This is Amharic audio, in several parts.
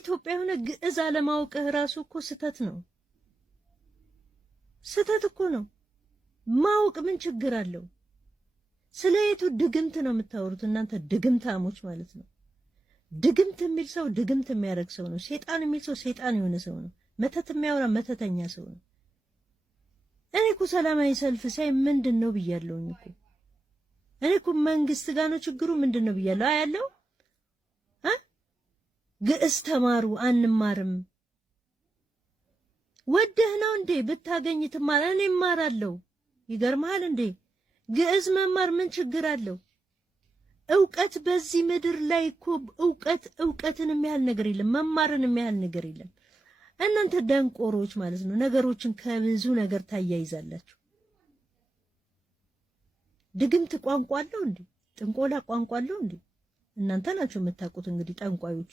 ኢትዮጵያ ሆነ ግዕዝ አለማወቅህ ራሱ እኮ ስተት ነው። ስተት እኮ ነው። ማወቅ ምን ችግር አለው? ስለየቱ ድግምት ነው የምታወሩት እናንተ ድግምታሞች ማለት ነው። ድግምት የሚል ሰው ድግምት የሚያደርግ ሰው ነው። ሴጣን የሚል ሰው ሴጣን የሆነ ሰው ነው። መተት የሚያወራ መተተኛ ሰው ነው። እኔ እኮ ሰላማዊ ሰልፍ ሳይ ምንድነው ብያለሁኝ እኮ። እኔ እኮ መንግስት ጋር ነው ችግሩ ምንድነው ብያለሁ። አያለው ግዕዝ ተማሩ አንማርም። ወደህ ነው እንዴ ብታገኝ ትማር? እኔ እማራለሁ። ይገርምሃል እንዴ ግዕዝ መማር ምን ችግር አለው? እውቀት በዚህ ምድር ላይ እኮ እውቀትን የሚያህል ነገር የለም። መማርን የሚያህል ነገር የለም። እናንተ ደንቆሮች ማለት ነው ነገሮችን ከብዙ ነገር ታያይዛላችሁ። ድግምት ቋንቋ አለው እንዴ? ጥንቆላ ቋንቋ አለው እንዴ? እናንተ ናችሁ የምታውቁት እንግዲህ ጠንቋዮቹ።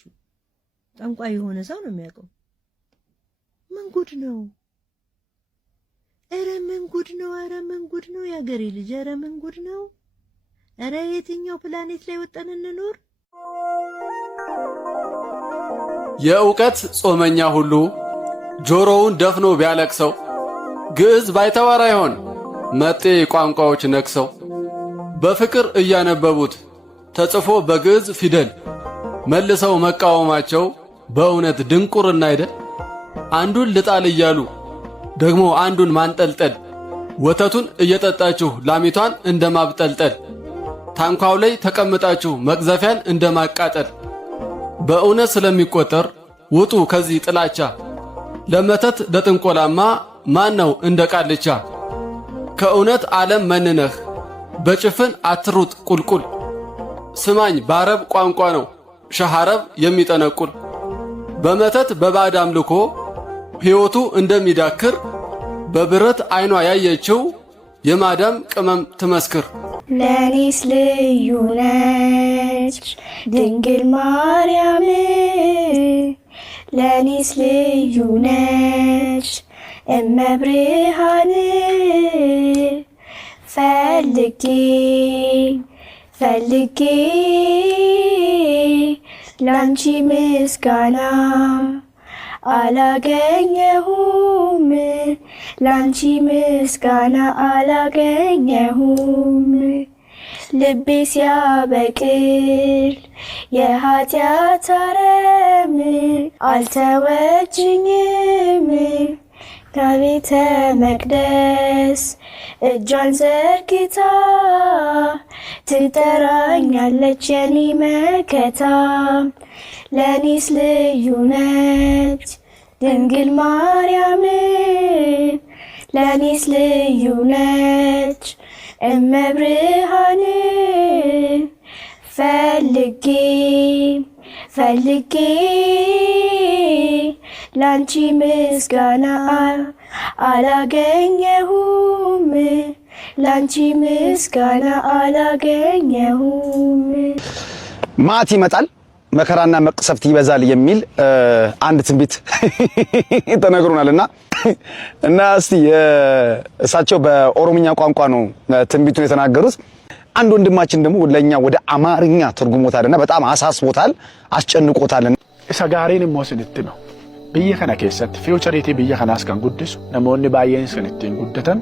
ጠንቋይ የሆነ ሰው ነው የሚያውቀው። ምን ጉድ ነው? ኧረ ምን ጉድ ነው? ኧረ ምን ጉድ ነው ያገሬ ልጅ? ኧረ ምን ጉድ ነው? ኧረ የትኛው ፕላኔት ላይ ወጣን እንኖር? የእውቀት ጾመኛ ሁሉ ጆሮውን ደፍኖ ቢያለቅሰው ግዕዝ ባይተዋር አይሆን መጤ ቋንቋዎች ነክሰው በፍቅር እያነበቡት ተጽፎ በግዕዝ ፊደል መልሰው መቃወማቸው በእውነት ድንቁርና አይደል? አንዱን ልጣል እያሉ ደግሞ አንዱን ማንጠልጠል ወተቱን እየጠጣችሁ ላሚቷን እንደማብጠልጠል ታንኳው ላይ ተቀምጣችሁ መቅዘፊያን እንደማቃጠል በእውነት ስለሚቆጠር ውጡ ከዚህ ጥላቻ። ለመተት ለጥንቆላማ ማን ነው እንደ ቃልቻ? ከእውነት ዓለም መንነህ በጭፍን አትሩጥ ቁልቁል። ስማኝ በአረብ ቋንቋ ነው ሸሃረብ የሚጠነቁል። በመተት በባዕድ አምልኮ ሕይወቱ እንደሚዳክር በብረት አይኗ ያየችው የማዳም ቅመም ትመስክር። ለኔስ ልዩ ነች ድንግል ማርያም፣ ለኔስ ልዩ ነች እመብርሃን። ፈልጌ ፈልጌ ላንቺ ምስጋና አላገኘሁም፣ ላንቺ ምስጋና አላገኘሁም። ልቤ ሲያበቅል የኃጢአት አረም አልተወችኝም። ከቤተ መቅደስ እጇን ዘርግታ ትጠራኛለች የኔ መከታ። ለኔስ ልዩ ነች ድንግል ማርያም፣ ለኔስ ልዩ ነች እመብርሃን። ፈልጌ ፈልጌ ላንቺ ምስጋና አላገኘሁም፣ ላንቺ ምስጋና አላገኘሁም። ማት ይመጣል መከራና መቅሰፍት ይበዛል የሚል አንድ ትንቢት ተነግሮናልና እና እስቲ እሳቸው በኦሮምኛ ቋንቋ ነው ትንቢቱን የተናገሩት። አንድ ወንድማችን ደግሞ ለኛ ወደ አማርኛ ተርጉሞታልና በጣም አሳስቦታል፣ አስጨንቆታል። ሰጋሪን ሞስልት ነው ብዬ ከነ ከሰት ፊውቸሪቲ ብዬ ከናስ kan ጉድሱ ነሞኒ ባየን ስንትን ጉደተን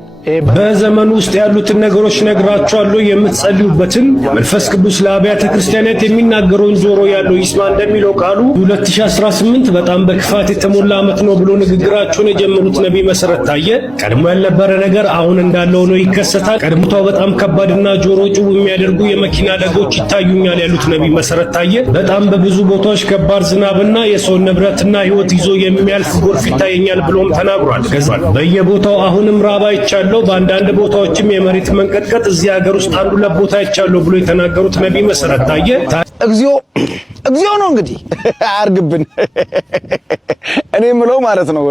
በዘመኑ ውስጥ ያሉትን ነገሮች ነግራችኋለሁ። የምትጸልዩበትን መንፈስ ቅዱስ ለአብያተ ክርስቲያናት የሚናገረውን ጆሮ ያለው ይስማ እንደሚለው ቃሉ 2018 በጣም በክፋት የተሞላ ዓመት ነው ብሎ ንግግራቸውን የጀመሩት ነብይ መሰረት ታየ ቀድሞ ያልነበረ ነገር አሁን እንዳለው ነው ይከሰታል። ቀድሞታው በጣም ከባድና ጆሮ ጭው የሚያደርጉ የመኪና አደጋዎች ይታዩኛል ያሉት ነብይ መሰረት ታየ በጣም በብዙ ቦታዎች ከባድ ዝናብና የሰው ንብረትና ሕይወት ይዞ የሚያልፍ ጎርፍ ይታየኛል ብሎም ተናግሯል። በየቦታው አሁንም ራባ ይቻለው በአንዳንድ ቦታዎችም የመሬት መንቀጥቀጥ እዚህ ሀገር ውስጥ አንዱ ለቦታ ይቻለው ብሎ የተናገሩት ነብይ መሰረት ታየ እግዚኦ እግዚኦ ነው እንግዲህ አርግብን እኔ ምለው ማለት ነው።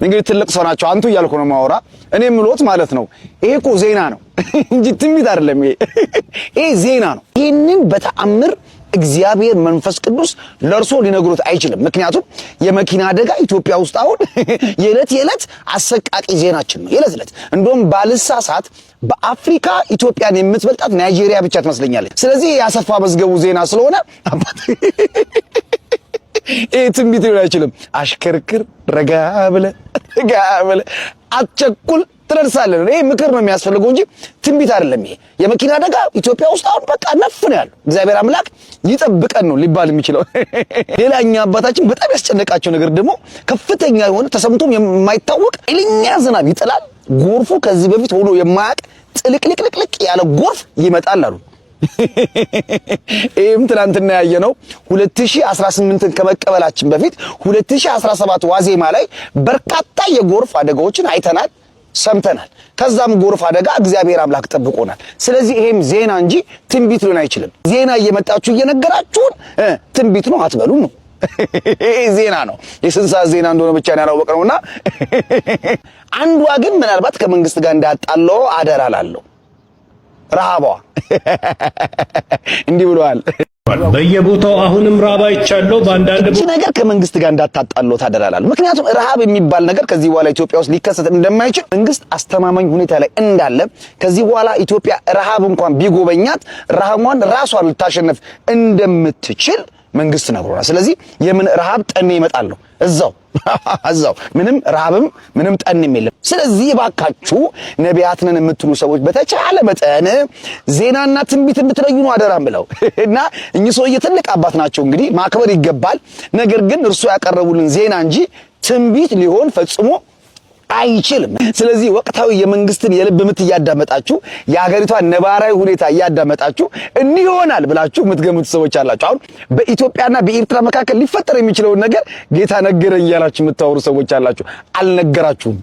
እንግዲህ ትልቅ ሰው ናቸው አንቱ እያልኩ ነው ማወራ። እኔ ምሎት ማለት ነው ይሄ እኮ ዜና ነው እንጂ ትንቢት አይደለም። ይሄ ዜና ነው። ይሄንን በተአምር እግዚአብሔር መንፈስ ቅዱስ ለርሶ ሊነግሩት አይችልም። ምክንያቱም የመኪና አደጋ ኢትዮጵያ ውስጥ አሁን የዕለት አሰቃቂ ዜናችን ነው። የዕለት እንደውም ባልሳሳት በአፍሪካ ኢትዮጵያን የምትበልጣት ናይጄሪያ ብቻ ትመስለኛለች። ስለዚህ ያሰፋ መዝገቡ ዜና ስለሆነ ይሄ ትንቢት ሊሆን አይችልም። አሽከርክር፣ ረጋ ብለህ አትቸኩል ትደርሳለህ። ይሄ ምክር ነው የሚያስፈልገው እንጂ ትንቢት አይደለም። ይሄ የመኪና አደጋ ኢትዮጵያ ውስጥ አሁን በቃ ነፍ ነው ያለው። እግዚአብሔር አምላክ ይጠብቀን ነው ሊባል የሚችለው። ሌላኛ አባታችን በጣም ያስጨነቃቸው ነገር ደግሞ ከፍተኛ የሆነ ተሰምቶም የማይታወቅ ኃይለኛ ዝናብ ይጥላል። ጎርፉ ከዚህ በፊት ሆኖ የማያውቅ ጥልቅልቅልቅ ያለ ጎርፍ ይመጣል አሉ። ይህም ትናንትና ያየነው 2018ን ከመቀበላችን በፊት 2017 ዋዜማ ላይ በርካታ የጎርፍ አደጋዎችን አይተናል፣ ሰምተናል። ከዛም ጎርፍ አደጋ እግዚአብሔር አምላክ ጠብቆናል። ስለዚህ ይሄም ዜና እንጂ ትንቢት ሊሆን አይችልም። ዜና እየመጣችሁ እየነገራችሁን ትንቢት ነው አትበሉ ነው። ይሄ ዜና ነው። የስንት ሰዓት ዜና እንደሆነ ብቻ ነው ያላወቅነውና አንዷ ግን ምናልባት ከመንግስት ጋር እንዳጣለው አደራ ላለው ረሃቧ እንዲህ ብለዋል። በየቦታው አሁንም ረሃብ አይቻለሁ። በአንዳንድ ነገር ከመንግስት ጋር እንዳታጣለው ታደራላል። ምክንያቱም ረሃብ የሚባል ነገር ከዚህ በኋላ ኢትዮጵያ ውስጥ ሊከሰት እንደማይችል መንግስት አስተማማኝ ሁኔታ ላይ እንዳለ፣ ከዚህ በኋላ ኢትዮጵያ ረሃብ እንኳን ቢጎበኛት ረሃቧን ራሷን ልታሸንፍ እንደምትችል መንግስት ነግሮናል። ስለዚህ የምን ረሃብ ጠኔ ይመጣል ነው እዛው ምንም ረሃብም ምንም ጠኔም የለም። ስለዚህ ባካችሁ ነቢያት ነን የምትሉ ሰዎች በተቻለ መጠን ዜናና ትንቢት እንድትለዩ ነው አደራም ብለው እና እኚህ ሰውዬ ትልቅ አባት ናቸው፣ እንግዲህ ማክበር ይገባል። ነገር ግን እርሱ ያቀረቡልን ዜና እንጂ ትንቢት ሊሆን ፈጽሞ አይችልም። ስለዚህ ወቅታዊ የመንግስትን የልብ ምት እያዳመጣችሁ የሀገሪቷን ነባራዊ ሁኔታ እያዳመጣችሁ እንዲህ ይሆናል ብላችሁ የምትገምቱ ሰዎች አላችሁ። አሁን በኢትዮጵያና በኤርትራ መካከል ሊፈጠር የሚችለውን ነገር ጌታ ነገረኝ እያላችሁ የምታወሩ ሰዎች አላችሁ። አልነገራችሁም።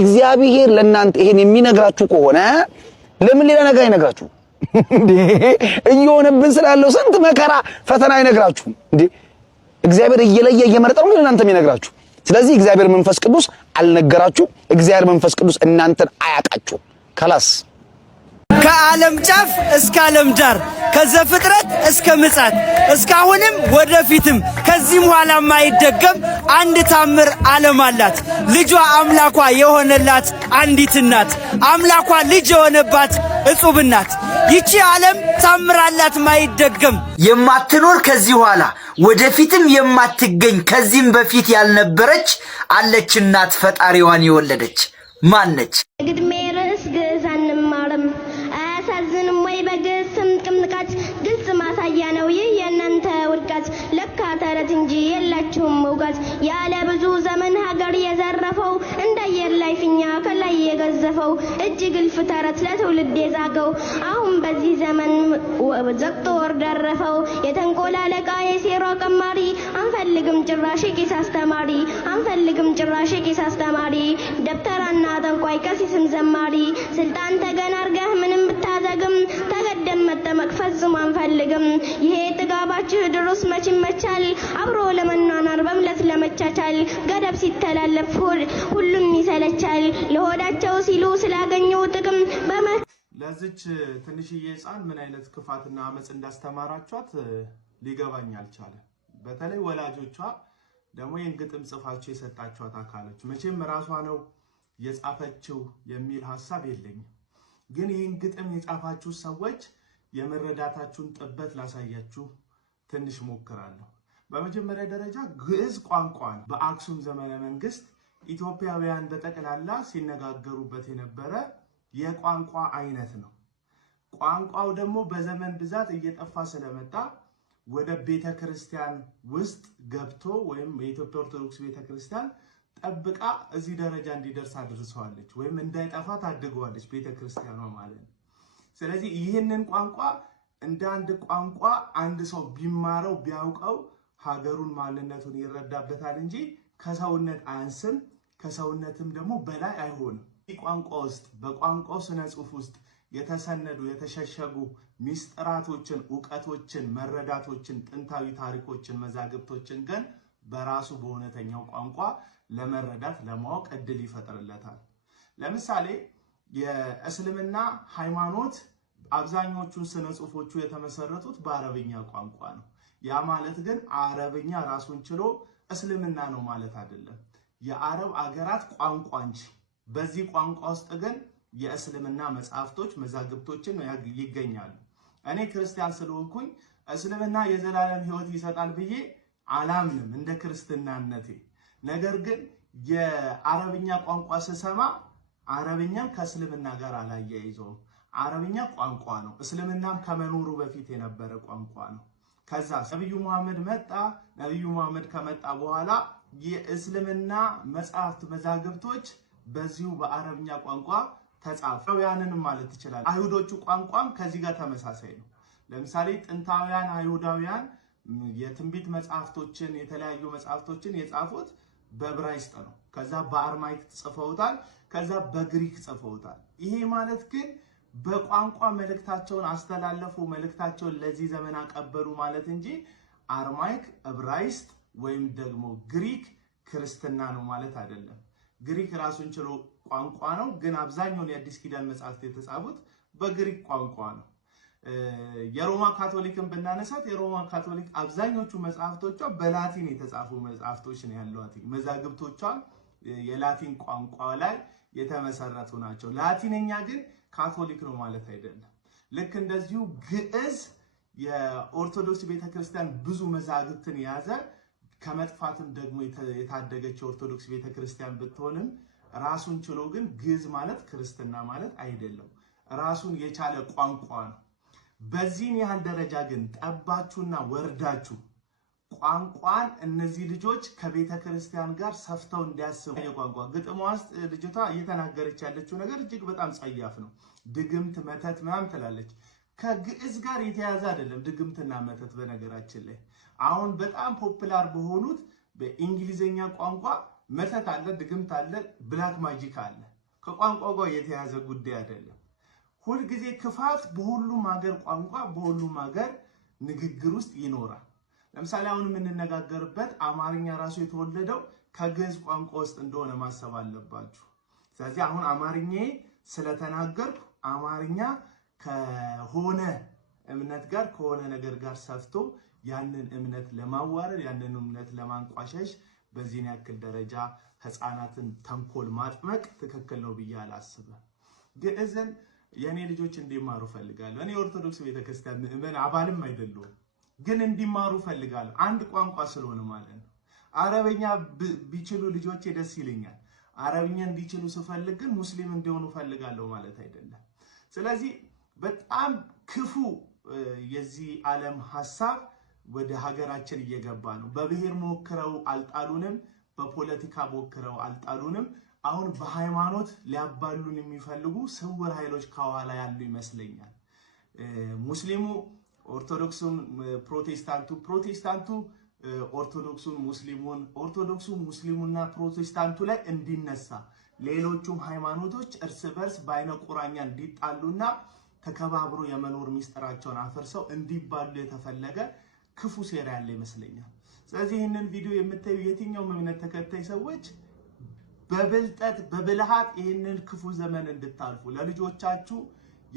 እግዚአብሔር ለእናንተ ይሄን የሚነግራችሁ ከሆነ ለምን ሌላ ነገር አይነግራችሁም እንዴ? እየሆነብን ስላለው ስንት መከራ ፈተና አይነግራችሁም እንዴ? እግዚአብሔር እየለየ እየመረጠ ነው ለእናንተ የሚነግራችሁ። ስለዚህ እግዚአብሔር መንፈስ ቅዱስ አልነገራችሁ። እግዚአብሔር መንፈስ ቅዱስ እናንተን አያውቃችሁ። ከላስ ከዓለም ጫፍ እስከ ዓለም ዳር ከዘፍጥረት እስከ ምጽአት እስካሁንም ወደፊትም ከዚህም በኋላ ማይደገም አንድ ታምር ዓለም አላት። ልጇ አምላኳ የሆነላት አንዲት እናት፣ አምላኳ ልጅ የሆነባት እጹብ እናት። ይቺ ዓለም ታምር አላት ማይደገም፣ የማትኖር ከዚህ በኋላ ወደፊትም የማትገኝ ከዚህም በፊት ያልነበረች አለች እናት ፈጣሪዋን የወለደች ማነች? ግድሜ ርዕስ ግዕዝ አንማርም አያሳዝንም ወይ? በግዕዝ ስም ቅምጥቃት ግልጽ ማሳያ ነው ይህ የእናንተ ውድቀት። ለካ ተረት እንጂ የላችሁም እውቀት። ያለ ብዙ ዘመን ሀገር የዘረፈው እንደ አየር ላይ ፊኛ ከላይ የገዘፈው እጅ ግልፍ ተረት ለትውልድ የዛገው አሁን በዚህ ዘመን ዘግቶ ወር ደረፈው። የተንኮል አለቃ የሴራ ቀማሪ አንፈልግም ጭራሽ ቄስ አስተማሪ፣ አንፈልግም ጭራሽ ቄስ አስተማሪ። ደብተራና ጠንቋይ ቀሲስም ዘማሪ ስልጣን ተገን አርገህ ምንም ብታዘግም ተገደም መጠመቅ ፈጽሞ አንፈልግም። ይሄ ጥጋባችሁ ድሮስ መች ይመቻል? አብሮ ለመኗኗር በምለት ለመቻቻል ገደብ ሲተላለፍ ሁሉም ይሰለቻል። ለሆዳቸው ሲሉ ስላገኘው ጥቅም ለዚች ትንሽዬ ሕፃን ምን አይነት ክፋትና አመጽ እንዳስተማራቿት ሊገባኝ አልቻለም። በተለይ ወላጆቿ ደግሞ ይህን ግጥም ጽፋችሁ የሰጣችኋት አካሎች መቼም ራሷ ነው የጻፈችው የሚል ሐሳብ የለኝም። ግን ይህን ግጥም የጻፋችሁ ሰዎች የመረዳታችሁን ጥበት ላሳያችሁ ትንሽ ሞክራለሁ። በመጀመሪያ ደረጃ ግዕዝ ቋንቋን በአክሱም ዘመነ መንግስት ኢትዮጵያውያን በጠቅላላ ሲነጋገሩበት የነበረ የቋንቋ አይነት ነው። ቋንቋው ደግሞ በዘመን ብዛት እየጠፋ ስለመጣ ወደ ቤተክርስቲያን ውስጥ ገብቶ ወይም የኢትዮጵያ ኦርቶዶክስ ቤተክርስቲያን ጠብቃ እዚህ ደረጃ እንዲደርስ አድርሰዋለች፣ ወይም እንዳይጠፋ ታድገዋለች ቤተክርስቲያኗ ማለት ነው። ስለዚህ ይህንን ቋንቋ እንደ አንድ ቋንቋ አንድ ሰው ቢማረው ቢያውቀው ሀገሩን ማንነቱን ይረዳበታል እንጂ ከሰውነት አያንስም፣ ከሰውነትም ደግሞ በላይ አይሆንም። ይህ ቋንቋ ውስጥ በቋንቋው ስነ ጽሑፍ ውስጥ የተሰነዱ የተሸሸጉ ሚስጥራቶችን፣ ዕውቀቶችን፣ መረዳቶችን፣ ጥንታዊ ታሪኮችን፣ መዛግብቶችን ግን በራሱ በእውነተኛው ቋንቋ ለመረዳት ለማወቅ እድል ይፈጥርለታል። ለምሳሌ የእስልምና ሃይማኖት አብዛኞቹን ስነ ጽሑፎቹ የተመሰረቱት በአረብኛ ቋንቋ ነው። ያ ማለት ግን አረብኛ ራሱን ችሎ እስልምና ነው ማለት አይደለም። የአረብ አገራት ቋንቋ እንጂ። በዚህ ቋንቋ ውስጥ ግን የእስልምና መጽሐፍቶች መዛግብቶችን ይገኛሉ። እኔ ክርስቲያን ስለሆንኩኝ እስልምና የዘላለም ሕይወት ይሰጣል ብዬ አላምንም እንደ ክርስትናነቴ። ነገር ግን የአረብኛ ቋንቋ ስሰማ አረብኛን ከእስልምና ጋር አላያይዘውም። አረብኛ ቋንቋ ነው። እስልምናም ከመኖሩ በፊት የነበረ ቋንቋ ነው። ከዛ ነብዩ መሐመድ መጣ። ነብዩ መሐመድ ከመጣ በኋላ የእስልምና መጽሐፍት መዛግብቶች በዚሁ በአረብኛ ቋንቋ ተጻፉ። ያንንም ማለት ይችላል። አይሁዶቹ ቋንቋም ከዚህ ጋር ተመሳሳይ ነው። ለምሳሌ ጥንታውያን አይሁዳውያን የትንቢት መጽሐፍቶችን የተለያዩ መጽሐፍቶችን የጻፉት በዕብራይስጥ ነው። ከዛ በአርማይክ ጽፈውታል። ከዛ በግሪክ ጽፈውታል። ይሄ ማለት ግን በቋንቋ መልእክታቸውን አስተላለፉ፣ መልእክታቸውን ለዚህ ዘመን አቀበሉ ማለት እንጂ አርማይክ፣ ዕብራይስጥ ወይም ደግሞ ግሪክ ክርስትና ነው ማለት አይደለም። ግሪክ ራሱን ችሎ ቋንቋ ነው፣ ግን አብዛኛውን የአዲስ ኪዳን መጽሐፍት የተጻፉት በግሪክ ቋንቋ ነው። የሮማ ካቶሊክን ብናነሳት የሮማ ካቶሊክ አብዛኞቹ መጽሐፍቶቿ በላቲን የተጻፉ መጽሐፍቶች ነው ያሏት። መዛግብቶቿ የላቲን ቋንቋ ላይ የተመሰረቱ ናቸው። ላቲንኛ ግን ካቶሊክ ነው ማለት አይደለም። ልክ እንደዚሁ ግዕዝ የኦርቶዶክስ ቤተክርስቲያን ብዙ መዛግብትን የያዘ ከመጥፋትም ደግሞ የታደገች የኦርቶዶክስ ቤተክርስቲያን ብትሆንም ራሱን ችሎ ግን ግዕዝ ማለት ክርስትና ማለት አይደለም። ራሱን የቻለ ቋንቋ ነው። በዚህን ያህል ደረጃ ግን ጠባችሁና ወርዳችሁ ቋንቋን እነዚህ ልጆች ከቤተ ክርስቲያን ጋር ሰፍተው እንዲያስቡ የቋንቋ ግጥሟ ውስጥ ልጅቷ እየተናገረች ያለችው ነገር እጅግ በጣም ጸያፍ ነው። ድግምት መተት ምናምን ትላለች። ከግዕዝ ጋር የተያዘ አይደለም ድግምትና መተት። በነገራችን ላይ አሁን በጣም ፖፑላር በሆኑት በእንግሊዘኛ ቋንቋ መተት አለ፣ ድግምት አለ፣ ብላክ ማጂክ አለ። ከቋንቋ ጋር የተያዘ ጉዳይ አይደለም። ሁልጊዜ ክፋት በሁሉም ሀገር ቋንቋ በሁሉም ሀገር ንግግር ውስጥ ይኖራል። ለምሳሌ አሁን የምንነጋገርበት አማርኛ ራሱ የተወለደው ከግዕዝ ቋንቋ ውስጥ እንደሆነ ማሰብ አለባችሁ። ስለዚህ አሁን አማርኛ ስለተናገርኩ አማርኛ ከሆነ እምነት ጋር ከሆነ ነገር ጋር ሰፍቶ ያንን እምነት ለማዋረድ ያንን እምነት ለማንቋሸሽ በዚህን ያክል ደረጃ ህፃናትን ተንኮል ማጥመቅ ትክክል ነው ብዬ አላስብም። ግዕዝን የኔ ልጆች እንዲማሩ ፈልጋለሁ። እኔ ኦርቶዶክስ ቤተክርስቲያን ምእመን አባልም አይደለሁም፣ ግን እንዲማሩ ፈልጋለሁ። አንድ ቋንቋ ስለሆነ ማለት ነው። አረበኛ ቢችሉ ልጆቼ ደስ ይለኛል። አረብኛ እንዲችሉ ስፈልግ ግን ሙስሊም እንዲሆኑ ፈልጋለሁ ማለት አይደለም። ስለዚህ በጣም ክፉ የዚህ ዓለም ሐሳብ ወደ ሀገራችን እየገባ ነው። በብሔር ሞክረው አልጣሉንም፣ በፖለቲካ ሞክረው አልጣሉንም። አሁን በሃይማኖት ሊያባሉን የሚፈልጉ ስውር ኃይሎች ከኋላ ያሉ ይመስለኛል። ሙስሊሙ ኦርቶዶክሱን፣ ፕሮቴስታንቱ ኦርቶዶክሱን፣ ሙስሊሙን፣ ኦርቶዶክሱ ሙስሊሙና ፕሮቴስታንቱ ላይ እንዲነሳ ሌሎቹም ሃይማኖቶች እርስ በርስ በአይነ ቁራኛ እንዲጣሉና ተከባብሮ የመኖር ሚስጥራቸውን አፈርሰው እንዲባሉ የተፈለገ ክፉ ሴራ ያለ ይመስለኛል። ስለዚህ ይህንን ቪዲዮ የምታዩ የትኛውም እምነት ተከታይ ሰዎች በብልጠት በብልሃት ይህንን ክፉ ዘመን እንድታልፉ ለልጆቻችሁ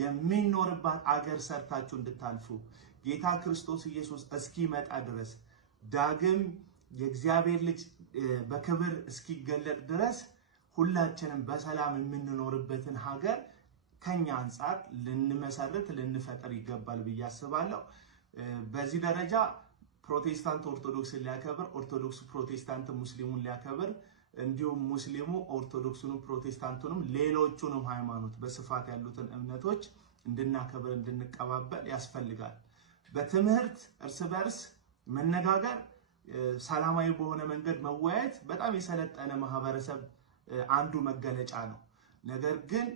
የሚኖርባት አገር ሰርታችሁ እንድታልፉ ጌታ ክርስቶስ ኢየሱስ እስኪመጣ ድረስ ዳግም የእግዚአብሔር ልጅ በክብር እስኪገለጥ ድረስ ሁላችንም በሰላም የምንኖርበትን ሀገር ከኛ አንጻር ልንመሰርት ልንፈጥር ይገባል ብዬ አስባለሁ። በዚህ ደረጃ ፕሮቴስታንት ኦርቶዶክስን ሊያከብር፣ ኦርቶዶክስ ፕሮቴስታንት ሙስሊሙን ሊያከብር፣ እንዲሁም ሙስሊሙ ኦርቶዶክሱንም ፕሮቴስታንቱንም ሌሎቹንም ሃይማኖት በስፋት ያሉትን እምነቶች እንድናከብር እንድንቀባበል ያስፈልጋል። በትምህርት እርስ በርስ መነጋገር፣ ሰላማዊ በሆነ መንገድ መወያየት በጣም የሰለጠነ ማህበረሰብ አንዱ መገለጫ ነው። ነገር ግን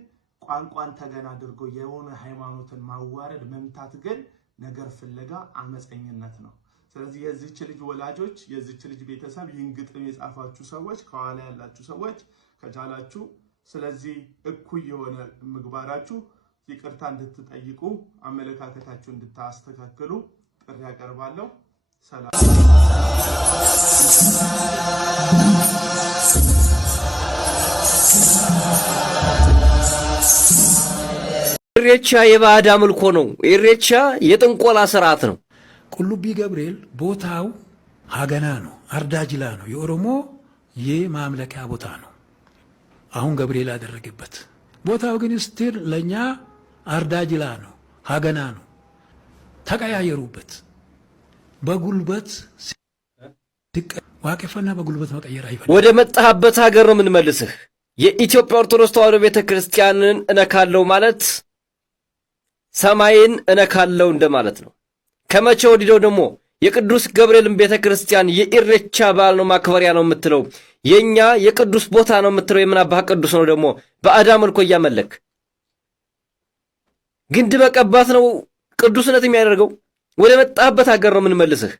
ቋንቋን ተገን አድርጎ የሆነ ሃይማኖትን ማዋረድ መምታት ግን ነገር ፍለጋ አመፀኝነት ነው። ስለዚህ የዚች ልጅ ወላጆች የዚች ልጅ ቤተሰብ ይህን ግጥም የጻፋችሁ ሰዎች ከኋላ ያላችሁ ሰዎች ከቻላችሁ ስለዚህ እኩይ የሆነ ምግባራችሁ ይቅርታ እንድትጠይቁ አመለካከታችሁ እንድታስተካክሉ ጥሪ ያቀርባለሁ። ሰላም። ኢሬቻ የባዕድ አምልኮ ነው። ኢሬቻ የጥንቆላ ስርዓት ነው። ቁልቢ ገብርኤል ቦታው ሀገና ነው፣ አርዳጅላ ነው። የኦሮሞ የማምለኪያ ቦታ ነው። አሁን ገብርኤል ያደረገበት ቦታው ግን ስትል ለእኛ አርዳጅላ ነው፣ ሀገና ነው። ተቀያየሩበት በጉልበት ዋቄፈና በጉልበት መቀየር አይፈልም። ወደ መጣህበት ሀገር ነው የምንመልስህ። የኢትዮጵያ ኦርቶዶክስ ተዋሕዶ ቤተክርስቲያንን እነካለው ማለት ሰማይን እነካለው እንደማለት ነው። ከመቼ ወዲህ ደግሞ የቅዱስ ገብርኤልን ቤተክርስቲያን የኢሬቻ በዓል ነው ማክበሪያ ነው የምትለው? የኛ የቅዱስ ቦታ ነው የምትለው? የምናባህ ቅዱስ ነው ደግሞ በአዳም መልኮ እያመለክ ግንድ በቀባት ነው ቅዱስነት የሚያደርገው። ወደ መጣህበት ሀገር ነው የምንመልስህ።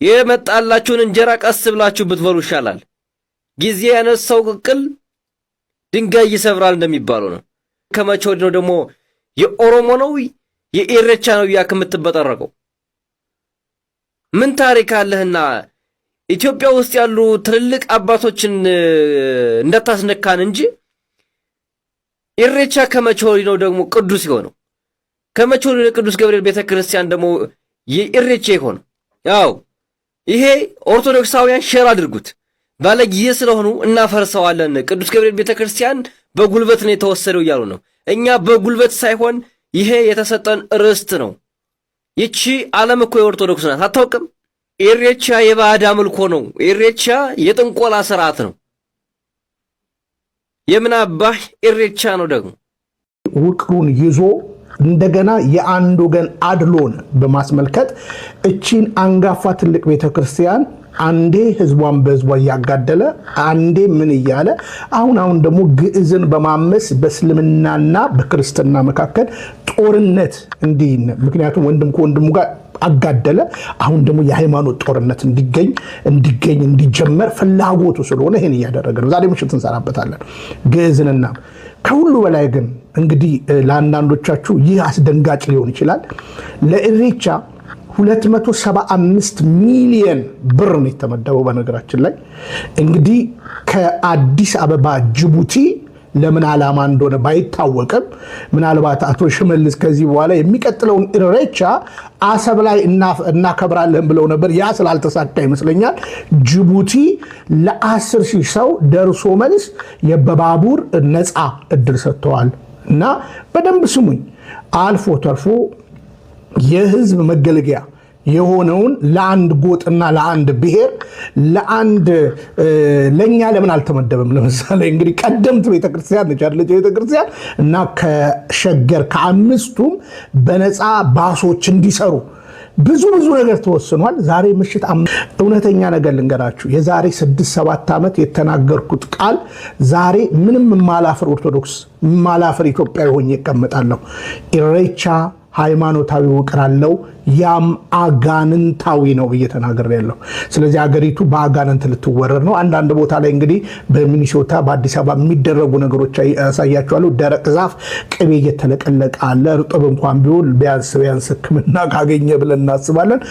የመጣላችሁን እንጀራ ቀስ ብላችሁ ብትበሉ ይሻላል። ጊዜ ያነሳው ቅቅል ድንጋይ ይሰብራል እንደሚባለው ነው። ከመቼ ወዲህ ነው ደግሞ የኦሮሞ ነው የኢሬቻ ነው ያክ የምትበጠረቀው? ምን ታሪክ አለህና ኢትዮጵያ ውስጥ ያሉ ትልልቅ አባቶችን እንዳታስነካን እንጂ ኢሬቻ ከመቼ ወዲህ ነው ደግሞ ቅዱስ የሆነው? ከመቼ ወዲህ ነው ቅዱስ ገብርኤል ቤተክርስቲያን ደግሞ የኢሬቻ የሆነው? ያው ይሄ ኦርቶዶክሳውያን ሼር አድርጉት። ባለጊዜ ስለሆኑ እናፈርሰዋለን። ቅዱስ ገብርኤል ቤተክርስቲያን በጉልበት ነው የተወሰደው እያሉ ነው። እኛ በጉልበት ሳይሆን ይሄ የተሰጠን ርስት ነው። ይቺ ዓለም እኮ የኦርቶዶክስ ናት። አታውቅም? ኢሬቻ የባዕድ አምልኮ ነው። ኢሬቻ የጥንቆላ ስርዓት ነው። የምን አባህ ኢሬቻ ነው ደግሞ? ውቅሩን ይዞ እንደገና የአንድ ወገን አድሎን በማስመልከት እቺን አንጋፋ ትልቅ ቤተክርስቲያን አንዴ ህዝቧን በህዝቧ እያጋደለ አንዴ ምን እያለ አሁን ደግሞ ግዕዝን በማመስ በእስልምናና በክርስትና መካከል ጦርነት እንዲህ ምክንያቱም ወንድም ከወንድሙ ጋር አጋደለ። አሁን ደግሞ የሃይማኖት ጦርነት እንዲጀመር ፍላጎቱ ስለሆነ ይሄን እያደረገ ነው። ዛሬ ምሽት እንሰራበታለን ግዕዝንና ከሁሉ በላይ ግን እንግዲህ ለአንዳንዶቻችሁ ይህ አስደንጋጭ ሊሆን ይችላል። ለኢሬቻ 275 ሚሊዮን ብር ነው የተመደበው። በነገራችን ላይ እንግዲህ ከአዲስ አበባ ጅቡቲ ለምን ዓላማ እንደሆነ ባይታወቅም ምናልባት አቶ ሽመልስ ከዚህ በኋላ የሚቀጥለውን ኢሬቻ አሰብ ላይ እናከብራለን ብለው ነበር። ያ ስላልተሳካ ይመስለኛል ጅቡቲ ለ10,000 ሰው ደርሶ መልስ የበባቡር ነፃ እድል ሰጥተዋል። እና በደንብ ስሙኝ፣ አልፎ ተርፎ የህዝብ መገልገያ የሆነውን ለአንድ ጎጥና ለአንድ ብሔር ለኛ ለምን አልተመደበም? ለምሳሌ እንግዲህ ቀደምት ቤተክርስቲያን ነች አይደል? ቤተክርስቲያን እና ከሸገር ከአምስቱም በነፃ ባሶች እንዲሰሩ ብዙ ነገር ተወስኗል። ዛሬ ምሽት እውነተኛ ነገር ልንገራችሁ። የዛሬ 6-7 ዓመት የተናገርኩት ቃል ዛሬ ምንም ማላፈር ኦርቶዶክስ ማላፈር ኢትዮጵያዊ ሆኜ እቀመጣለሁ። ኢሬቻ ሃይማኖታዊ ውቅር አለው፣ ያም አጋንንታዊ ነው ብዬ ተናግሬያለሁ። ስለዚህ ሀገሪቱ በአጋንንት ልትወረር ነው። አንዳንድ ቦታ ላይ እንግዲህ በሚኒሶታ በአዲስ አበባ የሚደረጉ ነገሮች ያሳያቸዋለሁ። ደረቅ ዛፍ ቅቤ እየተለቀለቀ አለ። እርጥብ እንኳን ቢሆን ቢያንስ ሕክምና ካገኘ ብለን እናስባለን።